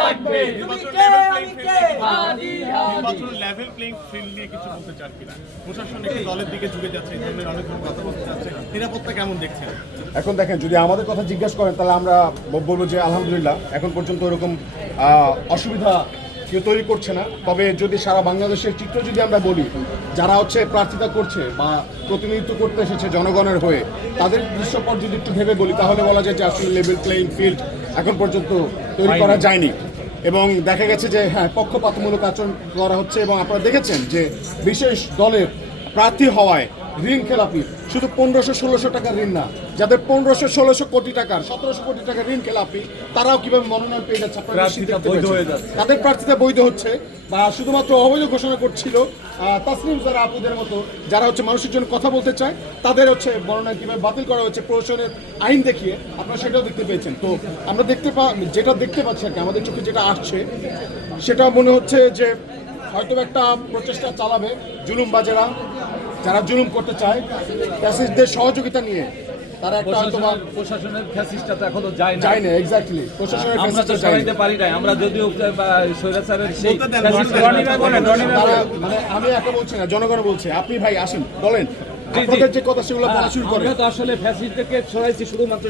তাকবীর। নির্বাচন level playing field নিয়ে কিছু বলতে চান কিনা? প্রশাসন একটি দলের দিকে ঝুঁকে যাচ্ছে, এই ধরনের অনেক ধরনের কথা বলতে চাচ্ছে, নিরাপত্তা কেমন দেখছেন? এখন দেখেন, যদি আমাদের কথা জিজ্ঞাসা করেন তাহলে আমরা বলবো যে আলহামদুলিল্লাহ এখন পর্যন্ত এরকম অসুবিধা কেউ তৈরি করছে না। তবে যদি সারা বাংলাদেশের চিত্র যদি আমরা বলি, যারা হচ্ছে প্রার্থিতা করছে বা প্রতিনিধিত্ব করতে এসেছে জনগণের হয়ে, তাদের দৃশ্যপট যদি একটু ভেবে বলি তাহলে বলা যায় যে আসলে লেভেল প্লেইং ফিল্ড এখন পর্যন্ত তৈরি করা যায়নি। এবং দেখা গেছে যে হ্যাঁ, পক্ষপাতমূলক আচরণ করা হচ্ছে। এবং আপনারা দেখেছেন যে বিশেষ দলের প্রার্থী হওয়ায় ঋণ খেলাপি, শুধু 1500-1600 টাকার ঋণ না, যাদের 1500-1600 কোটি টাকার 1700 কোটি টাকার ঋণ খেলাপি, তারাও কিভাবে মনোনয়ন পেয়ে যাচ্ছে, তাদের প্রার্থীতা বৈধ হচ্ছে। বা শুধুমাত্র অবৈধ ঘোষণা করছিল তাসনিম যারা আপুদের মতো, যারা হচ্ছে মানুষের জন্য কথা বলতে চায়, তাদের হচ্ছে মনোনয়ন কিভাবে বাতিল করা হচ্ছে প্রশাসনের আইন দেখিয়ে, আপনারা সেটাও দেখতে পেয়েছেন। তো আমরা যেটা দেখতে পাচ্ছি আর কি, আমাদের চোখে যেটা আসছে সেটা মনে হচ্ছে যে হয়তো একটা প্রচেষ্টা চালাবে জুলুমবাজেরা, যারা জুলুম করতে চায় ফ্যাসিস্টদের সহযোগিতা নিয়ে, তারা একটা হয়তো প্রশাসনের ফ্যাসিস্টটা তো এখনো যায় না। এক্স্যাক্টলি প্রশাসনের আমরা তো সরাইতে পারি না। আমরা যদিও স্বৈরাচারের সেই মানে আমি একা বলছি না, জনগণ বলছে। আপনি ভাই আসেন বলেন আপনাদের যে কথা সেগুলো বলা শুরু করেন। আমরা তো আসলে ফ্যাসিস্টকে সরাইছি শুধুমাত্র